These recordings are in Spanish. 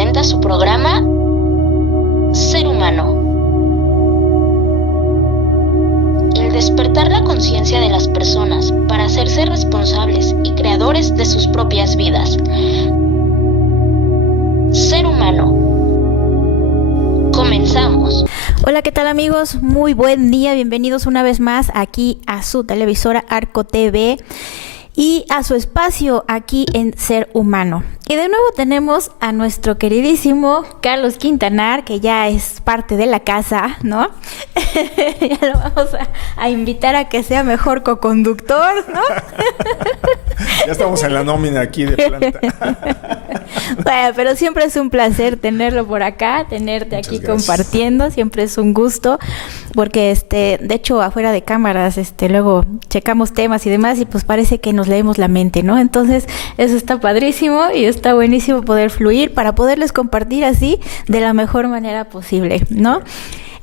presenta su programa Ser Humano. El despertar la conciencia de las personas para hacerse responsables y creadores de sus propias vidas. Ser Humano. Comenzamos. Hola, ¿qué tal amigos? Muy buen día, bienvenidos una vez más aquí a su televisora Arco TV y a su espacio aquí en Ser Humano. Y de nuevo tenemos a nuestro queridísimo Carlos Quintanar, que ya es parte de la casa, ¿no? Ya lo vamos a invitar a que sea mejor coconductor, ¿no? Ya estamos en la nómina aquí de planta. Bueno, pero siempre es un placer tenerlo por acá, tenerte Muchas aquí gracias. compartiendo, siempre es un gusto, porque de hecho afuera de cámaras, luego checamos temas y demás y pues parece que nos leemos la mente, ¿no? Entonces eso está padrísimo y está buenísimo poder fluir para poderles compartir así de la mejor manera posible, ¿no?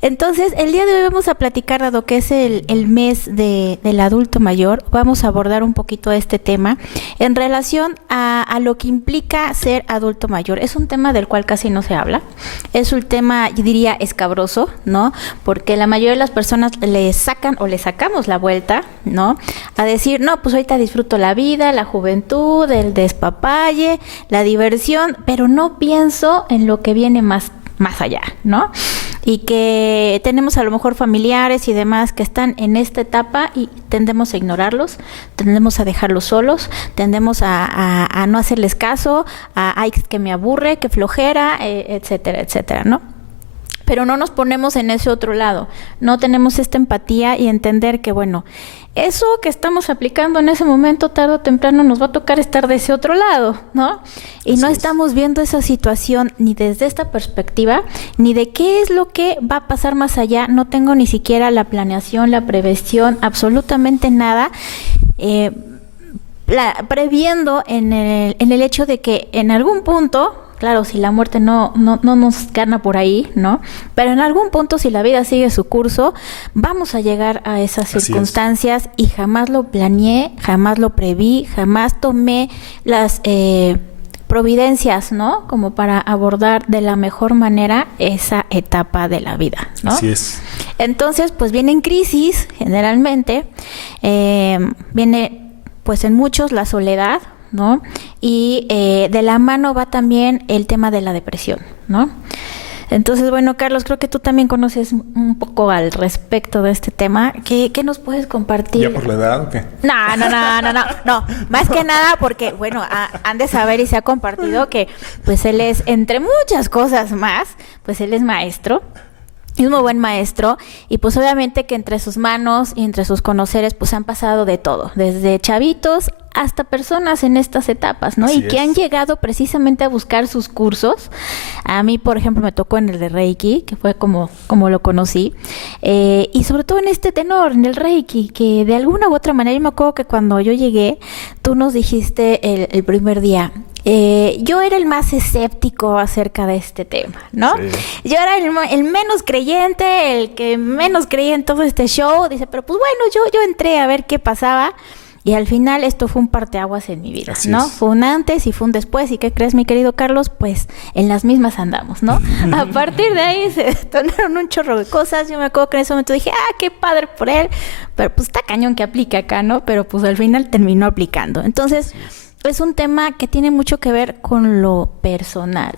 Entonces, el día de hoy vamos a platicar, dado que es el mes del adulto mayor, vamos a abordar un poquito este tema en relación a lo que implica ser adulto mayor. Es un tema del cual casi no se habla, es un tema, yo diría, escabroso, ¿no? Porque la mayoría de las personas le sacan o le sacamos la vuelta, ¿no? A decir, no, pues ahorita disfruto la vida, la juventud, el despapalle, la diversión, pero no pienso en lo que viene más allá, ¿no? Y que tenemos a lo mejor familiares y demás que están en esta etapa y tendemos a ignorarlos, tendemos a dejarlos solos, tendemos a no hacerles caso, ay, que me aburre, que flojera, etcétera, etcétera, ¿no? Pero no nos ponemos en ese otro lado, no tenemos esta empatía y entender que, bueno, eso que estamos aplicando en ese momento, tarde o temprano nos va a tocar estar de ese otro lado, ¿no? Y no estamos viendo esa situación ni desde esta perspectiva, ni de qué es lo que va a pasar más allá. No tengo ni siquiera la planeación, la prevención, absolutamente nada. Previendo en el hecho de que en algún punto, claro, si la muerte no nos gana por ahí, ¿no? Pero en algún punto, si la vida sigue su curso, vamos a llegar a esas circunstancias y jamás lo planeé, jamás lo preví, jamás tomé las providencias, ¿no? Como para abordar de la mejor manera esa etapa de la vida, ¿no? Así es. Entonces, pues viene en crisis, generalmente, viene pues en muchos la soledad, ¿no? Y de la mano va también el tema de la depresión, ¿no? Entonces, bueno, Carlos, creo que tú también conoces un poco al respecto de este tema. ¿Qué nos puedes compartir? ¿Ya por la edad o qué? No, más que nada porque, bueno, han de saber y se ha compartido que, pues, él es, entre muchas cosas más, pues, él es maestro. Es muy buen maestro y pues obviamente que entre sus manos y entre sus conoceres pues han pasado de todo, desde chavitos hasta personas en estas etapas, ¿no? Así y que han llegado precisamente a buscar sus cursos. A mí, por ejemplo, me tocó en el de Reiki, que fue como lo conocí, y sobre todo en este tenor, en el Reiki, que de alguna u otra manera, yo me acuerdo que cuando yo llegué, tú nos dijiste el primer día, yo era el más escéptico acerca de este tema, ¿no? Sí. Yo era el menos creyente, el que menos creía en todo este show. Dice, pero pues bueno, yo entré a ver qué pasaba. Y al final esto fue un parteaguas en mi vida, Así ¿no? es. Fue un antes y fue un después. ¿Y qué crees, mi querido Carlos? Pues en las mismas andamos, ¿no? A partir de ahí se detonaron un chorro de cosas. Yo me acuerdo que en ese momento dije, qué padre por él. Pero pues está cañón que aplique acá, ¿no? Pero pues al final terminó aplicando. Entonces, es un tema que tiene mucho que ver con lo personal.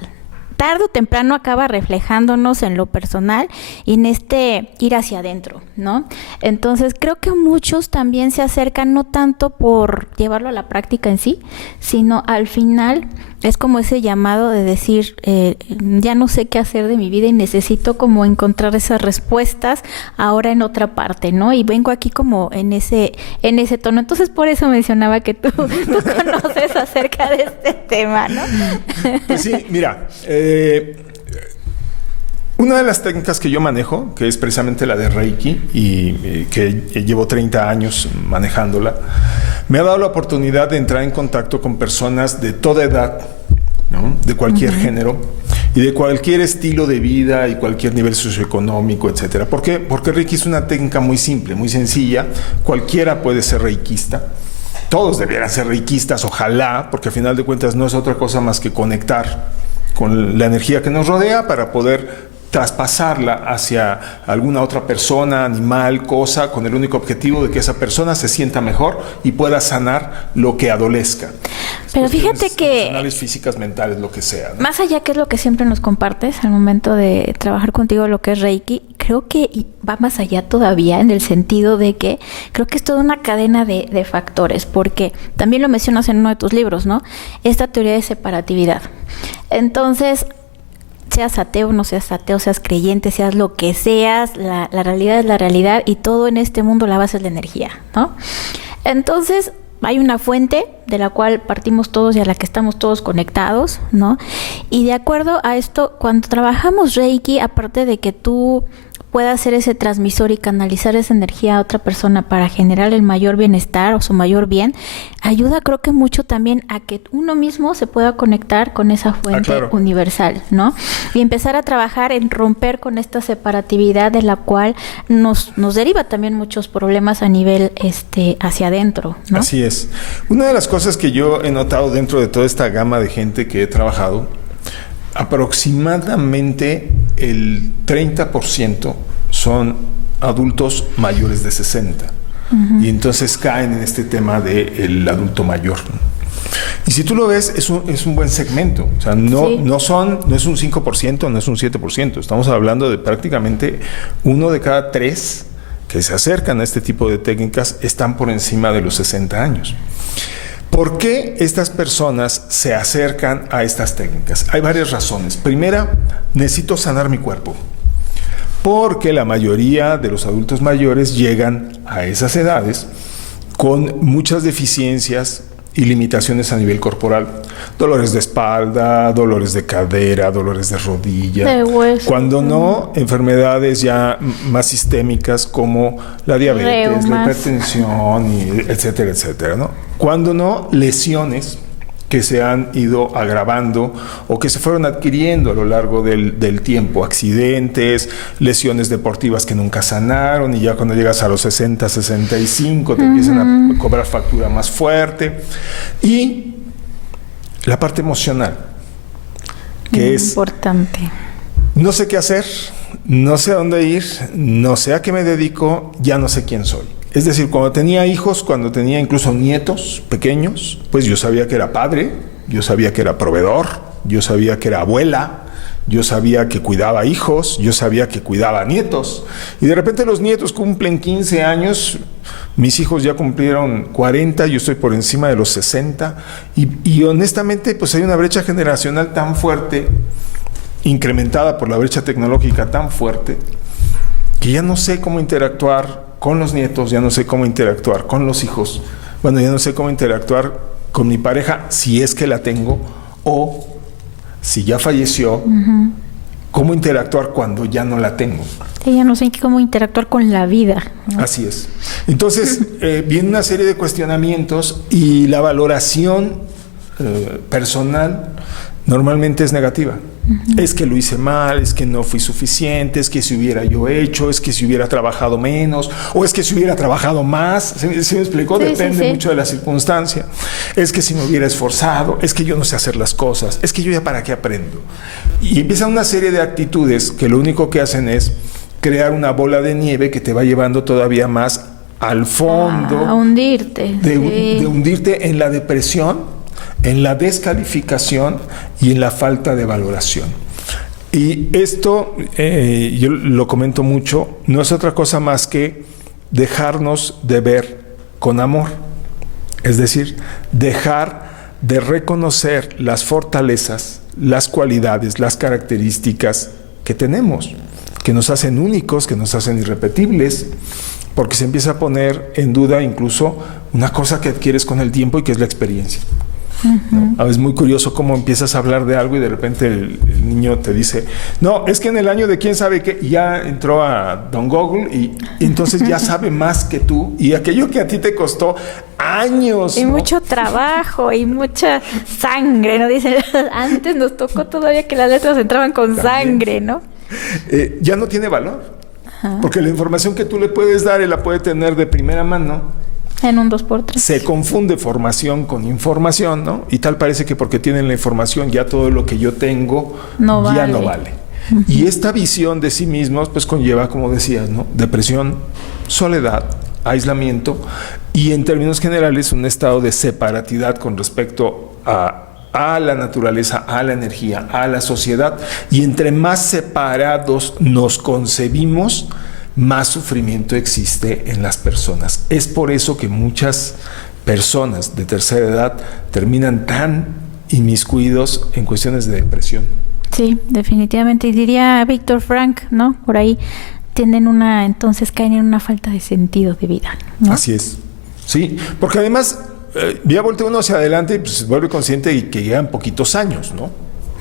Tarde o temprano acaba reflejándonos en lo personal y en este ir hacia adentro, ¿no? Entonces creo que muchos también se acercan no tanto por llevarlo a la práctica en sí, sino al final es como ese llamado de decir, ya no sé qué hacer de mi vida y necesito como encontrar esas respuestas ahora en otra parte, ¿no? Y vengo aquí como en ese tono. Entonces por eso mencionaba que tú conoces acerca de este tema, ¿no? Pues sí, mira, una de las técnicas que yo manejo, que es precisamente la de Reiki, y que llevo 30 años manejándola, me ha dado la oportunidad de entrar en contacto con personas de toda edad, ¿no? De cualquier género y de cualquier estilo de vida y cualquier nivel socioeconómico, etcétera. ¿Por qué? Porque Reiki es una técnica muy simple, muy sencilla. Cualquiera puede ser reikista. Todos debieran ser reikistas, ojalá, porque al final de cuentas no es otra cosa más que conectar con la energía que nos rodea para poder traspasarla hacia alguna otra persona, animal, cosa, con el único objetivo de que esa persona se sienta mejor y pueda sanar lo que adolezca. Pero fíjate que emocionales, físicas, mentales, lo que sea, ¿no? Más allá que es lo que siempre nos compartes al momento de trabajar contigo lo que es Reiki, creo que va más allá todavía en el sentido de que creo que es toda una cadena de factores, porque también lo mencionas en uno de tus libros, ¿no? Esta teoría de separatividad. Entonces, seas ateo, no seas ateo, seas creyente, seas lo que seas, la realidad es la realidad y todo en este mundo la base es la energía, ¿no? Entonces, hay una fuente de la cual partimos todos y a la que estamos todos conectados, ¿no? Y de acuerdo a esto, cuando trabajamos Reiki, aparte de que tú puedas ser ese transmisor y canalizar esa energía a otra persona para generar el mayor bienestar o su mayor bien, ayuda creo que mucho también a que uno mismo se pueda conectar con esa fuente universal, ¿no? Y empezar a trabajar en romper con esta separatividad de la cual nos deriva también muchos problemas a nivel hacia adentro, ¿no? Así es. Una de las cosas que yo he notado dentro de toda esta gama de gente que he trabajado, aproximadamente el 30% son adultos mayores de 60. Y entonces caen en este tema del adulto mayor, ¿no? Y si tú lo ves, es un buen segmento. O sea, no es un 5%, no es un 7%. Estamos hablando de prácticamente 1 de cada 3 que se acercan a este tipo de técnicas están por encima de los 60 años. ¿Por qué estas personas se acercan a estas técnicas? Hay varias razones. Primera, necesito sanar mi cuerpo. Porque la mayoría de los adultos mayores llegan a esas edades con muchas deficiencias y limitaciones a nivel corporal. Dolores de espalda, dolores de cadera, dolores de rodilla. De hueso. Cuando no, enfermedades ya más sistémicas como la diabetes, Reumas, la hipertensión, etcétera, etcétera, ¿no? Cuando no, lesiones que se han ido agravando o que se fueron adquiriendo a lo largo del tiempo, accidentes, lesiones deportivas que nunca sanaron y ya cuando llegas a los 60, 65 te empiezan a cobrar factura más fuerte. Y la parte emocional, que es importante. No sé qué hacer, no sé a dónde ir, no sé a qué me dedico, ya no sé quién soy. Es decir, cuando tenía hijos, cuando tenía incluso nietos pequeños, pues yo sabía que era padre, yo sabía que era proveedor, yo sabía que era abuela, yo sabía que cuidaba hijos, yo sabía que cuidaba nietos. Y de repente los nietos cumplen 15 años, mis hijos ya cumplieron 40, yo estoy por encima de los 60. Y honestamente, pues hay una brecha generacional tan fuerte, incrementada por la brecha tecnológica tan fuerte, que ya no sé cómo interactuar con los nietos, ya no sé cómo interactuar con los hijos, bueno, ya no sé cómo interactuar con mi pareja, si es que la tengo, o si ya falleció, cómo interactuar cuando ya no la tengo. Sí, ya no sé cómo interactuar con la vida, ¿no? Así es. Entonces, viene una serie de cuestionamientos y la valoración personal normalmente es negativa. Es que lo hice mal, es que no fui suficiente, es que si hubiera yo hecho, es que si hubiera trabajado menos, o es que si hubiera trabajado más. ¿Sí me explicó? Sí, Depende mucho de la circunstancia. Es que si me hubiera esforzado, es que yo no sé hacer las cosas, es que yo ya para qué aprendo. Y empiezan una serie de actitudes que lo único que hacen es crear una bola de nieve que te va llevando todavía más al fondo. A hundirte. De hundirte en la depresión, en la descalificación y en la falta de valoración. Y esto, yo lo comento mucho, no es otra cosa más que dejarnos de ver con amor. Es decir, dejar de reconocer las fortalezas, las cualidades, las características que tenemos, que nos hacen únicos, que nos hacen irrepetibles, porque se empieza a poner en duda incluso una cosa que adquieres con el tiempo y que es la experiencia. ¿No? Es muy curioso cómo empiezas a hablar de algo y de repente el niño te dice, no, es que en el año de quién sabe qué, ya entró a Don Google y entonces ya sabe más que tú, y aquello que a ti te costó años. Y ¿no? mucho trabajo y mucha sangre, ¿no? Dicen, antes nos tocó todavía que las letras entraban con sangre, ¿no? Ya no tiene valor, porque la información que tú le puedes dar, él la puede tener de primera mano, En un 2x3. Se confunde formación con información, ¿no? Y tal parece que porque tienen la información ya todo lo que yo tengo ya no vale. Y esta visión de sí mismos pues conlleva, como decías, ¿no? Depresión, soledad, aislamiento y en términos generales un estado de separatidad con respecto a la naturaleza, a la energía, a la sociedad. Y entre más separados nos concebimos, más sufrimiento existe en las personas. Es por eso que muchas personas de tercera edad terminan tan inmiscuidos en cuestiones de depresión. Sí, definitivamente. Y diría Víctor Frank, ¿no? Por ahí caen en una falta de sentido de vida, ¿no? Así es. Sí, porque además ya voltea uno hacia adelante y pues se vuelve consciente de que llegan poquitos años, ¿no?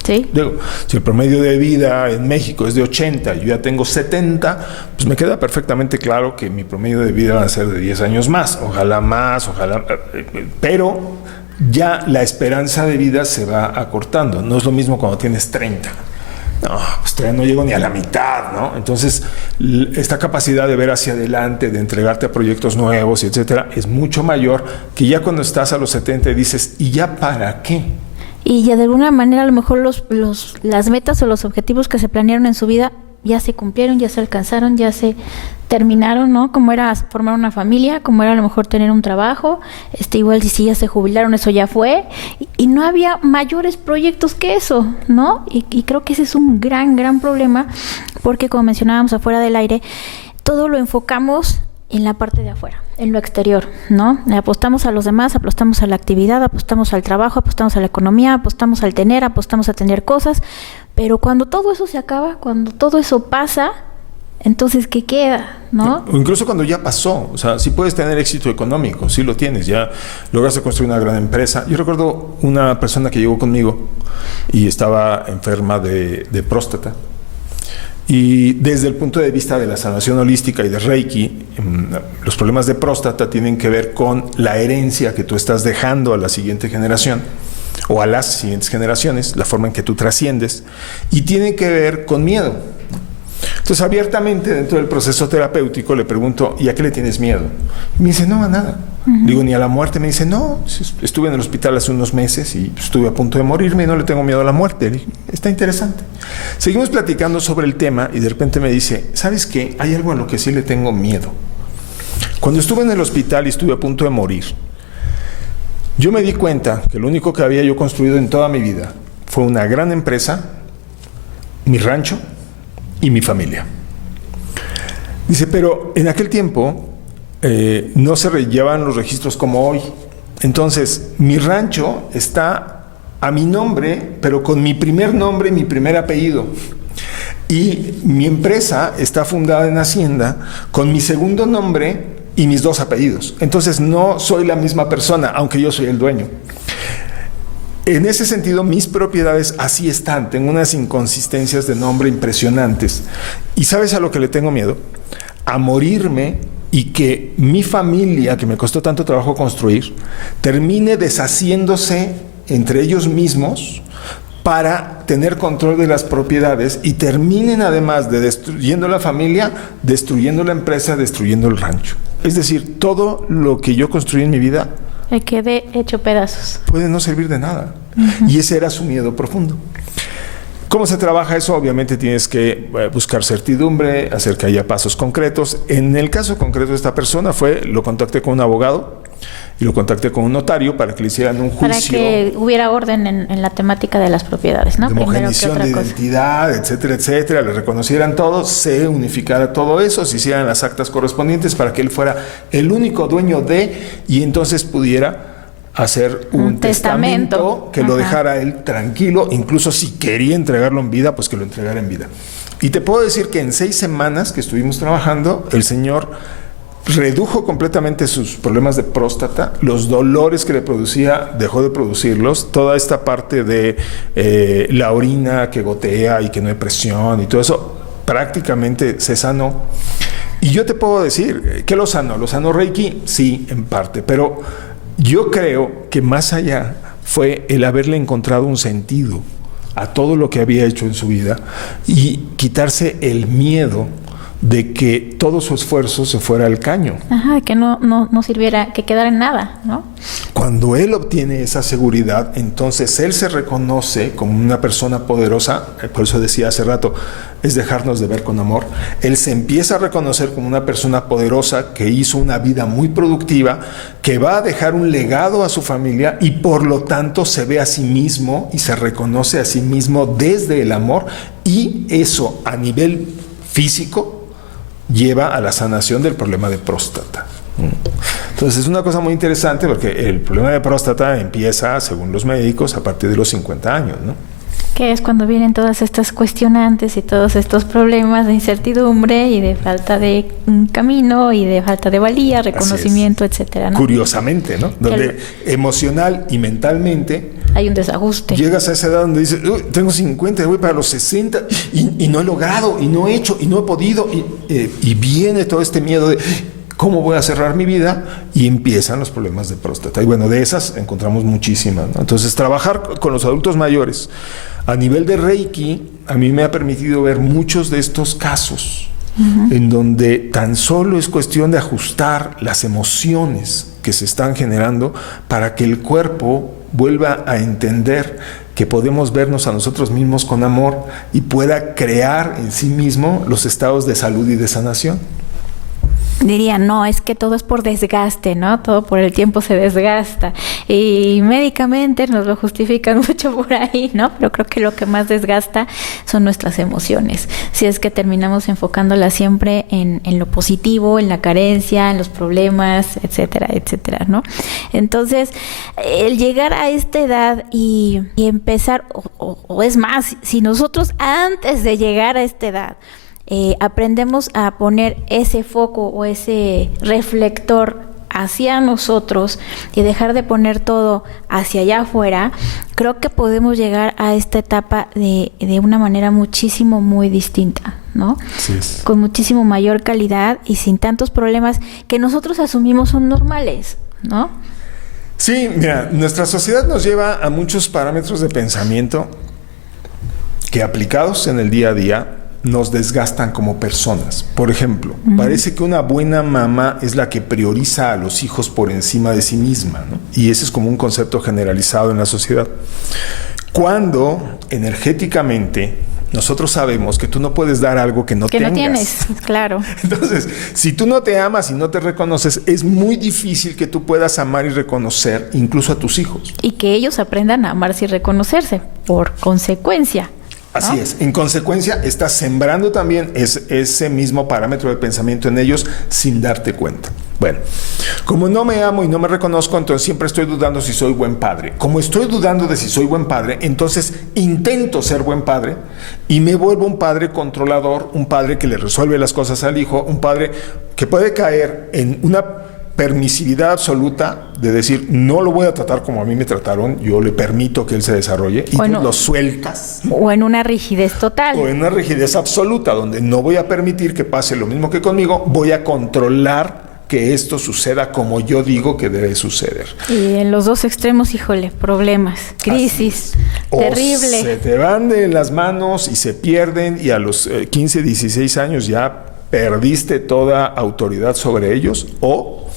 Sí. Digo, si el promedio de vida en México es de 80 y yo ya tengo 70, pues me queda perfectamente claro que mi promedio de vida va a ser de 10 años más, ojalá, pero ya la esperanza de vida se va acortando. No es lo mismo cuando tienes 30. No, pues todavía no llego ni a la mitad, ¿no? Entonces, esta capacidad de ver hacia adelante, de entregarte a proyectos nuevos, etcétera, es mucho mayor que ya cuando estás a los 70 dices, ¿y ya para qué? Y ya de alguna manera a lo mejor las metas o los objetivos que se planearon en su vida ya se cumplieron, ya se alcanzaron, ya se terminaron, ¿no? Como era formar una familia, como era a lo mejor tener un trabajo, igual si ya se jubilaron, eso ya fue, y no había mayores proyectos que eso, ¿no? Y creo que ese es un gran problema, porque como mencionábamos afuera del aire, todo lo enfocamos en la parte de afuera, en lo exterior, ¿no? Apostamos a los demás, apostamos a la actividad, apostamos al trabajo, apostamos a la economía, apostamos al tener, apostamos a tener cosas, pero cuando todo eso se acaba, cuando todo eso pasa, entonces, ¿qué queda, no? O incluso cuando ya pasó, o sea, sí puedes tener éxito económico, sí lo tienes, ya lograste construir una gran empresa. Yo recuerdo una persona que llegó conmigo y estaba enferma de próstata. Y desde el punto de vista de la sanación holística y de Reiki, los problemas de próstata tienen que ver con la herencia que tú estás dejando a la siguiente generación o a las siguientes generaciones, la forma en que tú trasciendes, y tienen que ver con miedo. Entonces, abiertamente dentro del proceso terapéutico le pregunto, ¿y a qué le tienes miedo? Y me dice, no, a nada. Digo, ni a la muerte. Me dice, no, estuve en el hospital hace unos meses y estuve a punto de morirme y no le tengo miedo a la muerte. Le dije, está interesante. Seguimos platicando sobre el tema y de repente me dice, ¿sabes qué? Hay algo a lo que sí le tengo miedo. Cuando estuve en el hospital y estuve a punto de morir, yo me di cuenta que lo único que había yo construido en toda mi vida fue una gran empresa, mi rancho y mi familia. Dice, pero en aquel tiempo no se llevaban los registros como hoy. Entonces, mi rancho está a mi nombre, pero con mi primer nombre y mi primer apellido. Y mi empresa está fundada en Hacienda con mi segundo nombre y mis dos apellidos. Entonces, no soy la misma persona, aunque yo soy el dueño. En ese sentido, mis propiedades así están. Tengo unas inconsistencias de nombre impresionantes. ¿Y sabes a lo que le tengo miedo? A morirme y que mi familia, que me costó tanto trabajo construir, termine deshaciéndose entre ellos mismos para tener control de las propiedades y terminen además de destruyendo la familia, destruyendo la empresa, destruyendo el rancho. Es decir, todo lo que yo construí en mi vida me quedé hecho pedazos. Puede no servir de nada. Y ese era su miedo profundo. ¿Cómo se trabaja eso? Obviamente tienes que buscar certidumbre, hacer que haya pasos concretos. En el caso concreto de esta persona lo contacté con un abogado y lo contacté con un notario para que le hicieran un juicio. Para que hubiera orden en la temática de las propiedades, ¿no? De homogenización de identidad, etcétera, etcétera. Le reconocieran todo, se unificara todo eso, se hicieran las actas correspondientes para que él fuera el único dueño y entonces pudiera hacer un testamento que lo dejara él tranquilo, incluso si quería entregarlo en vida, pues que lo entregara en vida. Y te puedo decir que en 6 semanas que estuvimos trabajando, el señor redujo completamente sus problemas de próstata, los dolores que le producía dejó de producirlos, toda esta parte de la orina que gotea y que no hay presión y todo eso prácticamente se sanó. Y yo te puedo decir, ¿qué lo sanó? ¿Lo sanó Reiki? Sí, en parte, pero yo creo que más allá fue el haberle encontrado un sentido a todo lo que había hecho en su vida y quitarse el miedo de que todo su esfuerzo se fuera al caño. Ajá, que no sirviera, que quedara en nada, ¿no? Cuando él obtiene esa seguridad, entonces él se reconoce como una persona poderosa, por eso decía hace rato, es dejarnos de ver con amor. Él se empieza a reconocer como una persona poderosa que hizo una vida muy productiva, que va a dejar un legado a su familia y por lo tanto se ve a sí mismo y se reconoce a sí mismo desde el amor, y eso a nivel físico lleva a la sanación del problema de próstata. Entonces es una cosa muy interesante porque el problema de próstata empieza, según los médicos, a partir de los 50 años, ¿no? Que es cuando vienen todas estas cuestionantes y todos estos problemas de incertidumbre y de falta de un camino y de falta de valía, reconocimiento, etcétera, ¿no? Curiosamente, ¿no? Donde emocional y mentalmente hay un desajuste. Llegas a esa edad donde dices, tengo 50, voy para los 60 y no he logrado, y no he hecho, y no he podido, y viene todo este miedo de ¿cómo voy a cerrar mi vida? Y empiezan los problemas de próstata. Y bueno, de esas encontramos muchísimas, ¿no? Entonces, trabajar con los adultos mayores a nivel de Reiki, a mí me ha permitido ver muchos de estos casos en donde tan solo es cuestión de ajustar las emociones que se están generando para que el cuerpo vuelva a entender que podemos vernos a nosotros mismos con amor y pueda crear en sí mismo los estados de salud y de sanación. Dirían, no, es que todo es por desgaste, ¿no? Todo por el tiempo se desgasta. Y médicamente nos lo justifican mucho por ahí, ¿no? Pero creo que lo que más desgasta son nuestras emociones. Si es que terminamos enfocándolas siempre en lo positivo, en la carencia, en los problemas, etcétera, etcétera, ¿no? Entonces, el llegar a esta edad y empezar, o es más, si nosotros antes de llegar a esta edad aprendemos a poner ese foco o ese reflector hacia nosotros y dejar de poner todo hacia allá afuera, creo que podemos llegar a esta etapa de una manera muchísimo muy distinta, ¿no? Sí es. Con muchísimo mayor calidad y sin tantos problemas que nosotros asumimos son normales, ¿no? Sí, mira, nuestra sociedad nos lleva a muchos parámetros de pensamiento que aplicados en el día a día nos desgastan como personas. Por ejemplo, parece que una buena mamá es la que prioriza a los hijos por encima de sí misma, ¿no? Y ese es como un concepto generalizado en la sociedad. Cuando energéticamente nosotros sabemos que tú no puedes dar algo que no tengas. Que no tienes, claro. Entonces, si tú no te amas y no te reconoces, es muy difícil que tú puedas amar y reconocer incluso a tus hijos. Y que ellos aprendan a amarse y reconocerse por consecuencia. Así ¿no? es. En consecuencia, estás sembrando también ese mismo parámetro de pensamiento en ellos sin darte cuenta. Bueno, como no me amo y no me reconozco, entonces siempre estoy dudando si soy buen padre. Como estoy dudando de si soy buen padre, entonces intento ser buen padre y me vuelvo un padre controlador, un padre que le resuelve las cosas al hijo, un padre que puede caer en una permisividad absoluta de decir, no lo voy a tratar como a mí me trataron, yo le permito que él se desarrolle y tú lo sueltas. O en una rigidez total. O en una rigidez absoluta, donde no voy a permitir que pase lo mismo que conmigo, voy a controlar que esto suceda como yo digo que debe suceder. Y en los dos extremos, híjole, problemas, crisis, terrible. O se te van de las manos y se pierden y a los 15, 16 años ya perdiste toda autoridad sobre ellos, o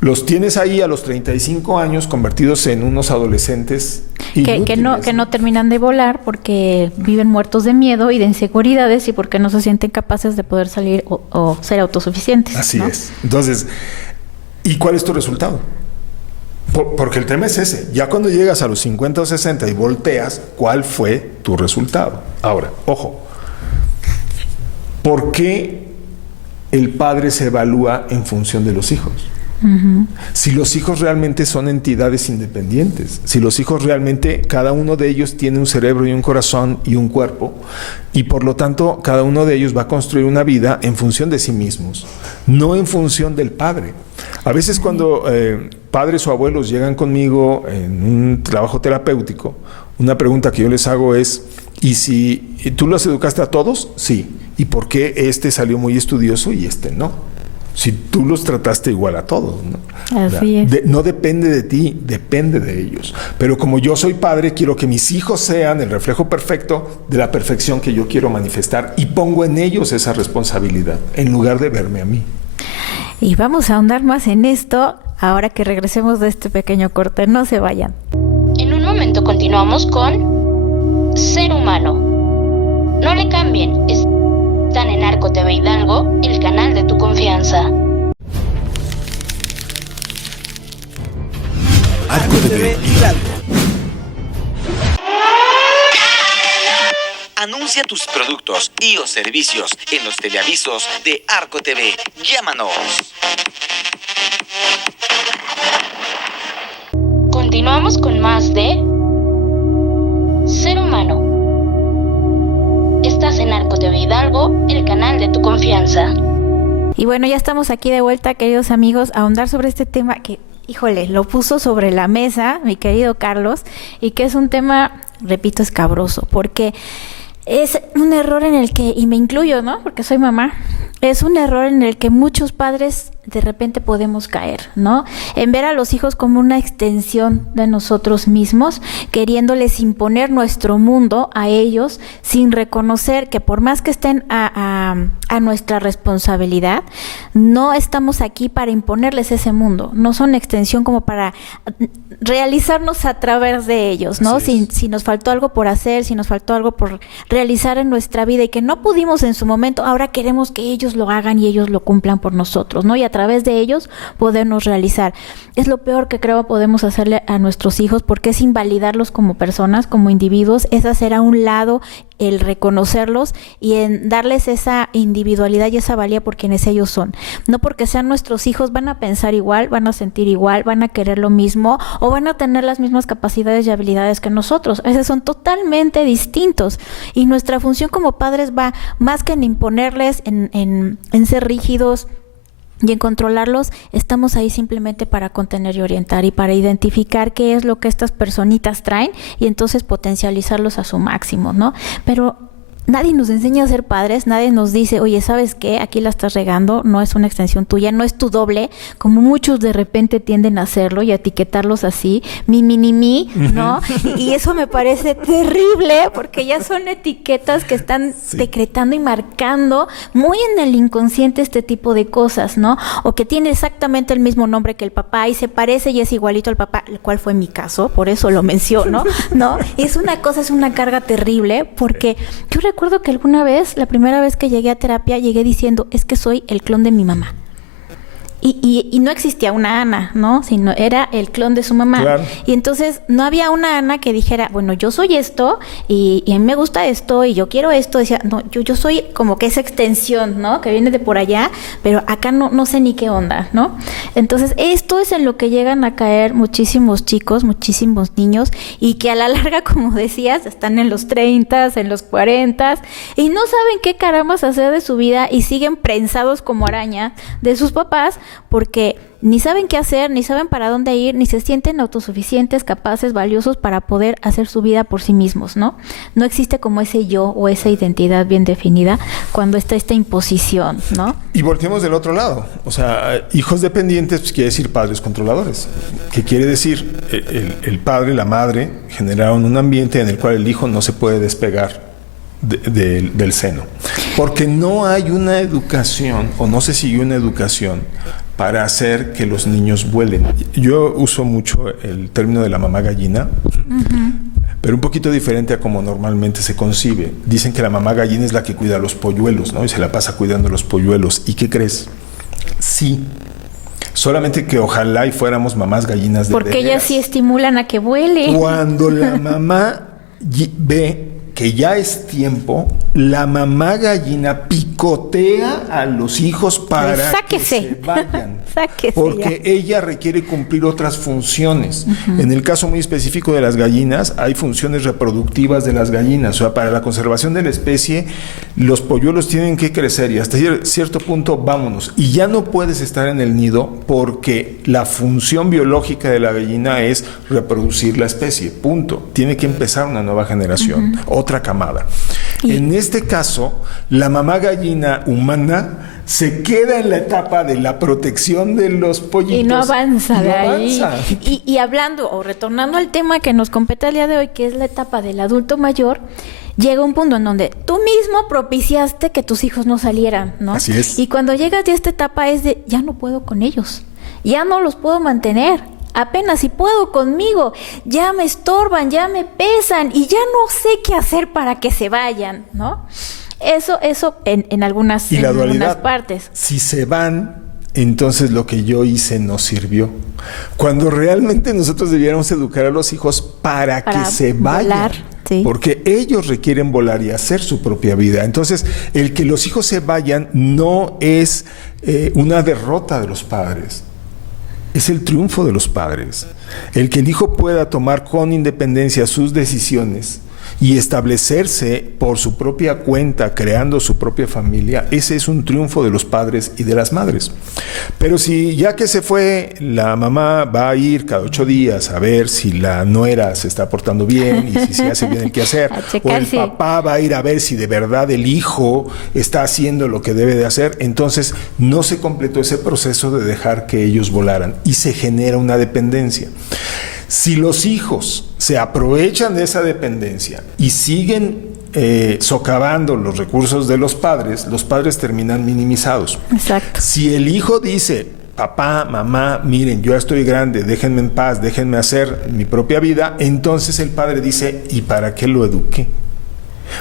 los tienes ahí a los 35 años convertidos en unos adolescentes que no terminan de volar porque viven muertos de miedo y de inseguridades y porque no se sienten capaces de poder salir o ser autosuficientes. Así ¿no? es. Entonces, ¿y cuál es tu resultado? Porque el tema es ese. Ya cuando llegas a los 50 o 60 y volteas, ¿cuál fue tu resultado? Ahora, ojo, ¿por qué el padre se evalúa en función de los hijos? Si los hijos realmente son entidades independientes, si los hijos realmente, cada uno de ellos tiene un cerebro y un corazón y un cuerpo, y por lo tanto cada uno de ellos va a construir una vida en función de sí mismos, no en función del padre. A veces cuando padres o abuelos llegan conmigo en un trabajo terapéutico, una pregunta que yo les hago es, ¿y si tú los educaste a todos? Sí. ¿Y por qué este salió muy estudioso y este no? si tú los trataste igual a todos, ¿no? Así es. No depende de ti, depende de ellos. Pero como yo soy padre, quiero que mis hijos sean el reflejo perfecto de la perfección que yo quiero manifestar y pongo en ellos esa responsabilidad, en lugar de verme a mí. Y vamos a ahondar más en esto ahora que regresemos de este pequeño corte. No se vayan. En un momento continuamos con Ser Humano. No le cambien, están en Arco TV Hidalgo, el canal de tu confianza. Arco TV Hidalgo. Anuncia tus productos y o servicios en los teleavisos de Arco TV. Llámanos. Continuamos con más de Ser Humano. Estás en Arco TV Hidalgo, el canal de tu confianza. Y bueno, ya estamos aquí de vuelta, queridos amigos, a ahondar sobre este tema que, híjole, lo puso sobre la mesa mi querido Carlos, y que es un tema, repito, escabroso, porque es un error en el que, y me incluyo, ¿no? Porque soy mamá, es un error en el que muchos padres de repente podemos caer, ¿no? En ver a los hijos como una extensión de nosotros mismos, queriéndoles imponer nuestro mundo a ellos, sin reconocer que por más que estén a nuestra responsabilidad, no estamos aquí para imponerles ese mundo, no son extensión como para realizarnos a través de ellos, ¿no? Si nos faltó algo por hacer, si nos faltó algo por realizar en nuestra vida y que no pudimos en su momento, ahora queremos que ellos lo hagan y ellos lo cumplan por nosotros, ¿no? Y a través de ellos podernos realizar. Es lo peor que creo podemos hacerle a nuestros hijos, porque es invalidarlos como personas, como individuos, es hacer a un lado el reconocerlos y en darles esa individualidad y esa valía por quienes ellos son. No porque sean nuestros hijos van a pensar igual, van a sentir igual, van a querer lo mismo o van a tener las mismas capacidades y habilidades que nosotros. Esos son totalmente distintos y nuestra función como padres va más que en imponerles, en ser rígidos y en controlarlos. Estamos ahí simplemente para contener y orientar y para identificar qué es lo que estas personitas traen y entonces potencializarlos a su máximo, ¿no? Pero nadie nos enseña a ser padres, nadie nos dice, oye, ¿sabes qué? Aquí la estás regando, no es una extensión tuya, no es tu doble, como muchos de repente tienden a hacerlo y a etiquetarlos así, mi, ¿no? Y eso me parece terrible, porque ya son etiquetas que están decretando y marcando muy en el inconsciente este tipo de cosas, ¿no? O que tiene exactamente el mismo nombre que el papá y se parece y es igualito al papá, el cual fue mi caso, por eso lo menciono, ¿no? Es una carga terrible, porque yo recuerdo que alguna vez, la primera vez que llegué a terapia, llegué diciendo, es que soy el clon de mi mamá. Y no existía una Ana, ¿no? Sino era el clon de su mamá. Claro. Y entonces no había una Ana que dijera, bueno, yo soy esto y a mí me gusta esto y yo quiero esto. Decía, no, yo soy como que esa extensión, ¿no? Que viene de por allá, pero acá no sé ni qué onda, ¿no? Entonces esto es en lo que llegan a caer muchísimos chicos, muchísimos niños, y que a la larga, como decías, están en los 30, en los 40 y no saben qué carambas hacer de su vida y siguen prensados como araña de sus papás, porque ni saben qué hacer, ni saben para dónde ir, ni se sienten autosuficientes, capaces, valiosos para poder hacer su vida por sí mismos, ¿no? No existe como ese yo o esa identidad bien definida cuando está esta imposición, ¿no? Y volteemos del otro lado. O sea, hijos dependientes, pues quiere decir padres controladores. ¿Qué quiere decir? El padre, la madre generaron un ambiente en el cual el hijo no se puede despegar del seno. Porque no hay una educación, o no se siguió una educación para hacer que los niños vuelen. Yo uso mucho el término de la mamá gallina, pero un poquito diferente a como normalmente se concibe. Dicen que la mamá gallina es la que cuida a los polluelos, ¿no? Y se la pasa cuidando a los polluelos. ¿Y qué crees? Sí. Solamente que ojalá y fuéramos mamás gallinas de porque veras. ellas sí estimulan a que vuele. Cuando la mamá ve que ya es tiempo, la mamá gallina picotea a los hijos para que se vayan. Porque ella requiere cumplir otras funciones. En el caso muy específico de las gallinas, hay funciones reproductivas de las gallinas. O sea, para la conservación de la especie, los polluelos tienen que crecer y hasta cierto punto vámonos. Y ya no puedes estar en el nido porque la función biológica de la gallina es reproducir la especie. Punto. Tiene que empezar una nueva generación. Otra otra camada. En este caso, la mamá gallina humana se queda en la etapa de la protección de los pollitos. Y no avanza de ahí. avanza. Y hablando o retornando al tema que nos compete el día de hoy, que es la etapa del adulto mayor, llega un punto en donde tú mismo propiciaste que tus hijos no salieran, ¿no? Así es. Y cuando llegas a esta etapa es de, ya no puedo con ellos, ya no los puedo mantener. Apenas si puedo conmigo, ya me estorban, ya me pesan y ya no sé qué hacer para que se vayan, ¿no? Eso en algunas, Y la en dualidad, algunas partes. si se van, entonces lo que yo hice no sirvió. Cuando realmente nosotros debiéramos educar a los hijos para que se vayan. Volar, sí. Porque ellos requieren volar y hacer su propia vida. Entonces, el que los hijos se vayan no es una derrota de los padres. Es el triunfo de los padres. El que el hijo pueda tomar con independencia sus decisiones y establecerse por su propia cuenta, creando su propia familia, ese es un triunfo de los padres y de las madres. Pero si ya que se fue, la mamá va a ir cada 8 días a ver si la nuera se está portando bien y si se hace bien el quehacer, o el papá va a ir a ver si de verdad el hijo está haciendo lo que debe de hacer, entonces no se completó ese proceso de dejar que ellos volaran y se genera una dependencia. Si los hijos se aprovechan de esa dependencia y siguen socavando los recursos de los padres terminan minimizados. Exacto. Si el hijo dice, papá, mamá, miren, yo ya estoy grande, déjenme en paz, déjenme hacer mi propia vida, entonces el padre dice, ¿y para qué lo eduqué?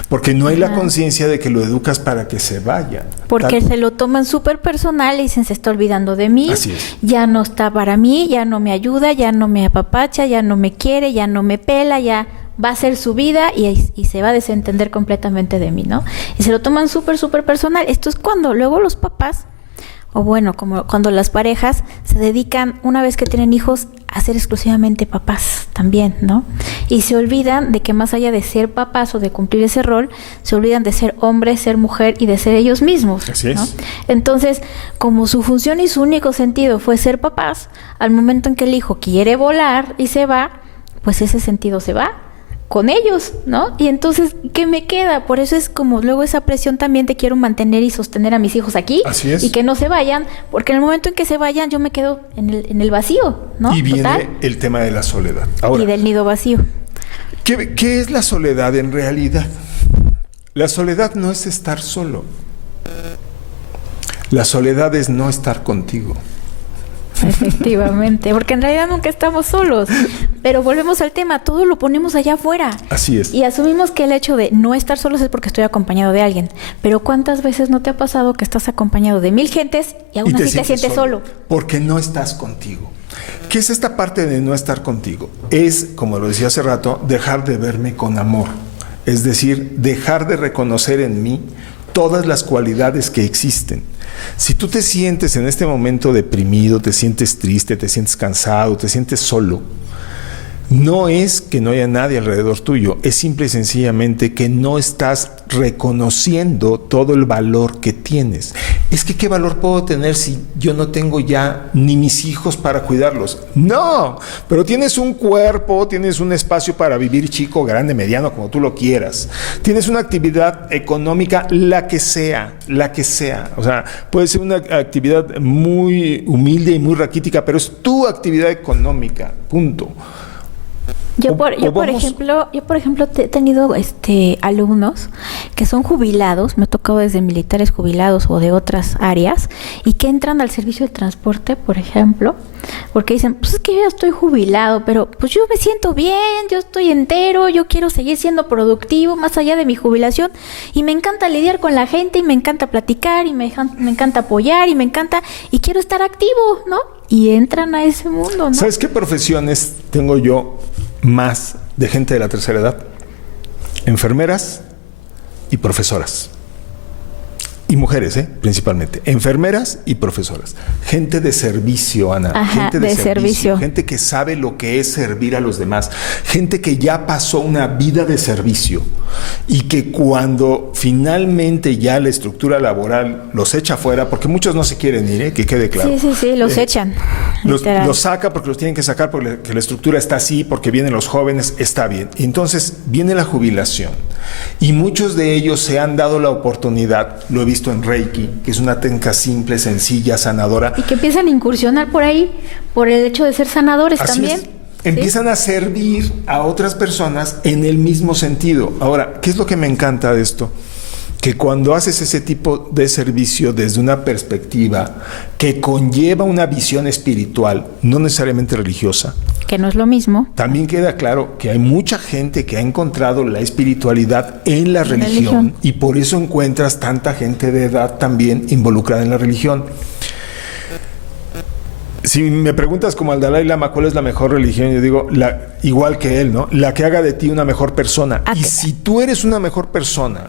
Porque no hay la conciencia de que lo educas para que se vaya. Porque se lo toman súper personal y dicen, se está olvidando de mí, Así es. ya no está para mí, ya no me ayuda, ya no me apapacha, ya no me quiere, ya no me pela, ya va a ser su vida y se va a desentender completamente de mí, ¿no? Y se lo toman súper personal. Esto es cuando luego los papás, o bueno, como cuando las parejas se dedican, una vez que tienen hijos, a ser exclusivamente papás también, ¿no? Y se olvidan de que más allá de ser papás o de cumplir ese rol, se olvidan de ser hombre, ser mujer y de ser ellos mismos. Así ¿no? es. Entonces, como su función y su único sentido fue ser papás, al momento en que el hijo quiere volar y se va, pues ese sentido se va con ellos, ¿no? Y entonces, ¿qué me queda? Por eso es como luego esa presión también de quiero mantener y sostener a mis hijos aquí. Así es. Y que no se vayan, porque en el momento en que se vayan yo me quedo en el vacío, ¿no? Y viene Total. el tema de la soledad. Ahora, Y del nido vacío. ¿qué es la soledad en realidad? La soledad no es estar solo. La soledad es no estar contigo. Efectivamente, porque en realidad nunca estamos solos. Pero volvemos al tema, todo lo ponemos allá afuera. Así es. Y asumimos que el hecho de no estar solos es porque estoy acompañado de alguien. Pero ¿cuántas veces no te ha pasado que estás acompañado de 1000 gentes y aún así te sientes solo? Porque no estás contigo. ¿Qué es esta parte de no estar contigo? Es, como lo decía hace rato, dejar de verme con amor. Es decir, dejar de reconocer en mí todas las cualidades que existen. Si tú te sientes en este momento deprimido, te sientes triste, te sientes cansado, te sientes solo, no es que no haya nadie alrededor tuyo, es simple y sencillamente que no estás reconociendo todo el valor que tienes. Es que ¿qué valor puedo tener si yo no tengo ya ni mis hijos para cuidarlos? No, pero tienes un cuerpo, tienes un espacio para vivir chico, grande, mediano, como tú lo quieras. Tienes una actividad económica, la que sea. O sea, puede ser una actividad muy humilde y muy raquítica, pero es tu actividad económica, punto. Yo por ejemplo, he tenido alumnos que son jubilados, me ha tocado desde militares jubilados o de otras áreas, y que entran al servicio de transporte, por ejemplo, porque dicen, pues es que yo ya estoy jubilado, pero pues yo me siento bien, yo estoy entero, yo quiero seguir siendo productivo más allá de mi jubilación, y me encanta lidiar con la gente, y me encanta platicar, y me encanta apoyar, y quiero estar activo, ¿no? Y entran a ese mundo, ¿no? ¿Sabes qué profesiones tengo yo más de gente de la tercera edad? Enfermeras y profesoras. Y mujeres, principalmente. Enfermeras y profesoras. Gente de servicio, Ana. Ajá, gente de servicio. Gente que sabe lo que es servir a los demás. Gente que ya pasó una vida de servicio. Y que cuando finalmente ya la estructura laboral los echa fuera, porque muchos no se quieren ir, que quede claro. Sí, los echan. Los saca porque los tienen que sacar, porque la estructura está así, porque vienen los jóvenes, está bien. Entonces viene la jubilación. Y muchos de ellos se han dado la oportunidad, lo he visto en Reiki, que es una técnica simple, sencilla, sanadora. Y que empiezan a incursionar por ahí, por el hecho de ser sanadores. Así también. Es. Empiezan a servir a otras personas en el mismo sentido. Ahora, ¿qué es lo que me encanta de esto? Que cuando haces ese tipo de servicio desde una perspectiva que conlleva una visión espiritual, no necesariamente religiosa, que no es lo mismo, también queda claro que hay mucha gente que ha encontrado la espiritualidad en la religión y por eso encuentras tanta gente de edad también involucrada en la religión. Si me preguntas como al Dalai Lama cuál es la mejor religión, yo digo, igual que él, ¿no? La que haga de ti una mejor persona. Y si tú eres una mejor persona,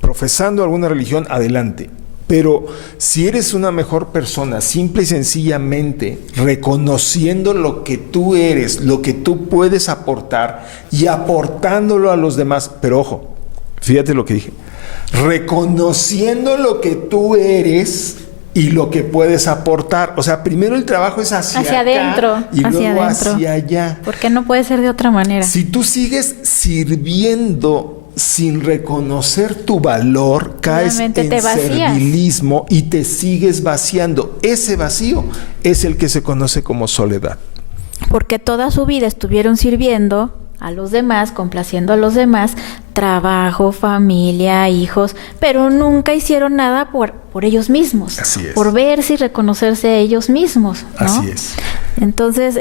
profesando alguna religión, adelante. Pero si eres una mejor persona, simple y sencillamente reconociendo lo que tú eres, lo que tú puedes aportar y aportándolo a los demás, pero ojo, fíjate lo que dije, reconociendo lo que tú eres y lo que puedes aportar. O sea, primero el trabajo es hacia acá adentro y luego hacia allá. Porque no puede ser de otra manera. Si tú sigues sirviendo sin reconocer tu valor, caes en servilismo y te sigues vaciando. Ese vacío es el que se conoce como soledad. Porque toda su vida estuvieron sirviendo a los demás, complaciendo a los demás, trabajo, familia, hijos, pero nunca hicieron nada por ellos mismos. Así es. Por verse y reconocerse a ellos mismos, ¿no? Así es. Entonces,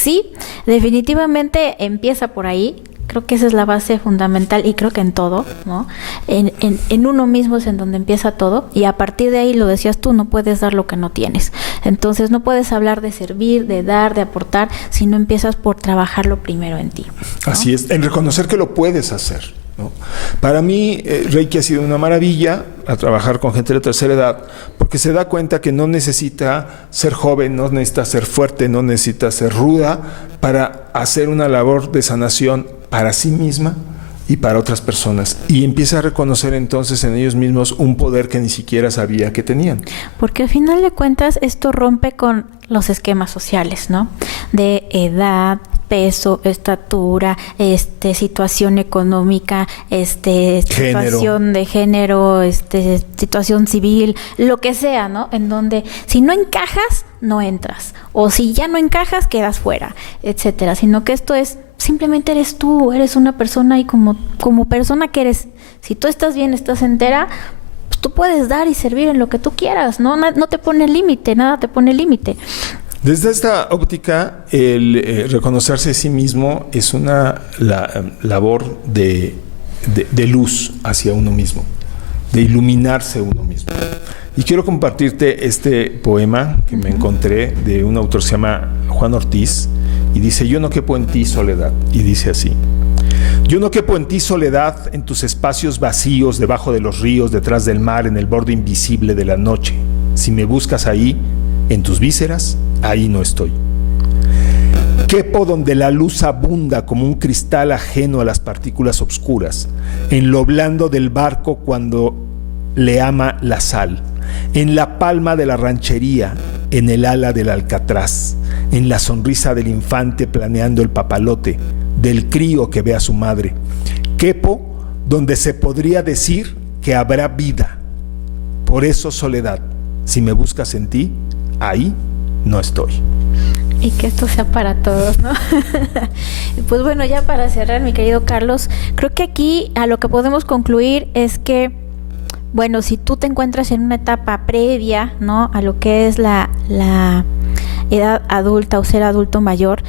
sí, definitivamente empieza por ahí. Creo que esa es la base fundamental y creo que en todo, ¿no? En uno mismo es en donde empieza todo y a partir de ahí, lo decías tú, no puedes dar lo que no tienes. Entonces no puedes hablar de servir, de dar, de aportar, si no empiezas por trabajarlo primero en ti, ¿no? Así es, en reconocer que lo puedes hacer, ¿no? Para mí, Reiki ha sido una maravilla a trabajar con gente de tercera edad, porque se da cuenta que no necesita ser joven, no necesita ser fuerte, no necesita ser ruda para hacer una labor de sanación para sí misma y para otras personas. Y empieza a reconocer entonces en ellos mismos un poder que ni siquiera sabía que tenían. Porque al final de cuentas esto rompe con los esquemas sociales, ¿no? De edad, peso, estatura, situación económica, situación de género, situación civil, lo que sea, ¿no? En donde si no encajas, no entras, o si ya no encajas, quedas fuera, etcétera. Sino que esto es simplemente eres tú, eres una persona y como persona que eres, si tú estás bien, estás entera, pues tú puedes dar y servir en lo que tú quieras, ¿no? No te pone límite, nada te pone límite. Desde esta óptica, el reconocerse a sí mismo es una labor de luz hacia uno mismo, de iluminarse uno mismo. Y quiero compartirte este poema que me encontré de un autor que se llama Juan Ortiz y dice: yo no quepo en ti, soledad. Y dice así: yo no quepo en ti, soledad, en tus espacios vacíos, debajo de los ríos, detrás del mar, en el borde invisible de la noche. Si me buscas ahí, en tus vísceras, ahí no estoy. Quepo donde la luz abunda como un cristal ajeno a las partículas obscuras, en lo blando del barco cuando le ama la sal, en la palma de la ranchería, en el ala del alcatraz, en la sonrisa del infante planeando el papalote, del crío que ve a su madre. Quepo donde se podría decir que habrá vida. Por eso, soledad, si me buscas en ti, ahí no estoy. Y que esto sea para todos, ¿no? Pues bueno, ya para cerrar, mi querido Carlos, creo que aquí a lo que podemos concluir es que, bueno, si tú te encuentras en una etapa previa, ¿no?, a lo que es la edad adulta o ser adulto mayor,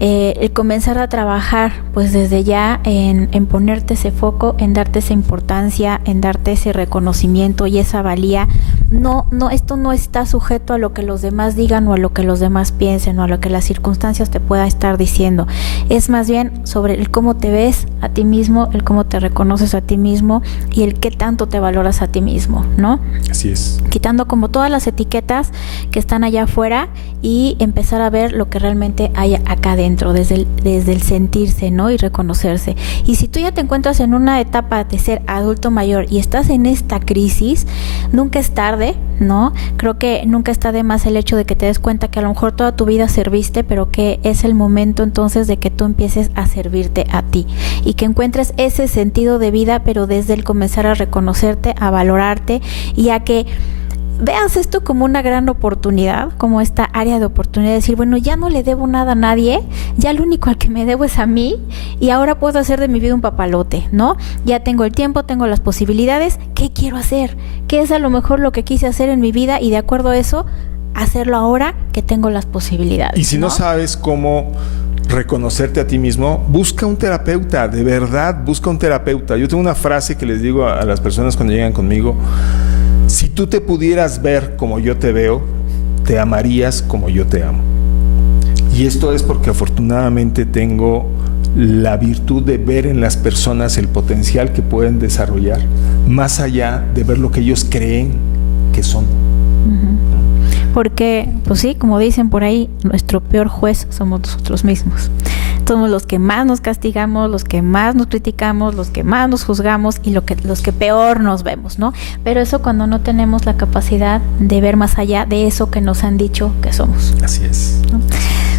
el comenzar a trabajar pues desde ya en ponerte ese foco, en darte esa importancia, en darte ese reconocimiento y esa valía. No, esto no está sujeto a lo que los demás digan o a lo que los demás piensen o a lo que las circunstancias te puedan estar diciendo. Es más bien sobre el cómo te ves a ti mismo, el cómo te reconoces a ti mismo y el qué tanto te valoras a ti mismo, ¿no? Así es. Quitando como todas las etiquetas que están allá afuera y empezar a ver lo que realmente hay acá adentro, desde el sentirse, ¿no?, y reconocerse. Y si tú ya te encuentras en una etapa de ser adulto mayor y estás en esta crisis, nunca es tarde, ¿no? Creo que nunca está de más el hecho de que te des cuenta que a lo mejor toda tu vida serviste, pero que es el momento entonces de que tú empieces a servirte a ti y que encuentres ese sentido de vida, pero desde el comenzar a reconocerte, a valorarte y a que veas esto como una gran oportunidad, como esta área de oportunidad de decir, bueno, ya no le debo nada a nadie, ya lo único al que me debo es a mí y ahora puedo hacer de mi vida un papalote, ¿no? Ya tengo el tiempo, tengo las posibilidades, ¿qué quiero hacer? ¿Qué es a lo mejor lo que quise hacer en mi vida? Y de acuerdo a eso, hacerlo ahora que tengo las posibilidades. Y si no sabes cómo reconocerte a ti mismo, busca un terapeuta, de verdad, busca un terapeuta. Yo tengo una frase que les digo a las personas cuando llegan conmigo: si tú te pudieras ver como yo te veo, te amarías como yo te amo. Y esto es porque afortunadamente tengo la virtud de ver en las personas el potencial que pueden desarrollar, más allá de ver lo que ellos creen que son. Porque, pues sí, como dicen por ahí, nuestro peor juez somos nosotros mismos. Somos los que más nos castigamos, los que más nos criticamos, los que más nos juzgamos y los que peor nos vemos, ¿no? Pero eso cuando no tenemos la capacidad de ver más allá de eso que nos han dicho que somos. Así es. ¿No?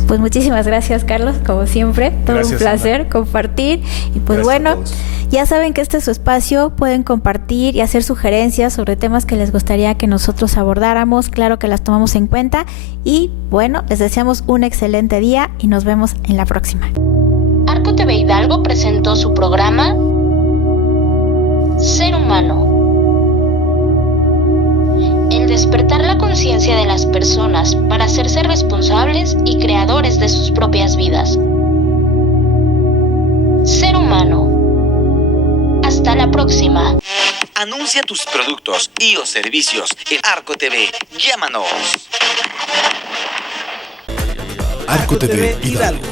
Pues muchísimas gracias, Carlos, como siempre. Todo gracias, un placer, Ana. Compartir. Y pues gracias, bueno, ya saben que este es su espacio. Pueden compartir y hacer sugerencias sobre temas que les gustaría que nosotros abordáramos. Claro que las tomamos en cuenta. Y bueno, les deseamos un excelente día y nos vemos en la próxima. Arco TV Hidalgo presentó su programa Ser Humano. El despertar la conciencia de las personas para hacerse responsables y creadores de sus propias vidas. Ser Humano. Hasta la próxima. Anuncia tus productos y o servicios en Arco TV. Llámanos. Arco TV Hidalgo.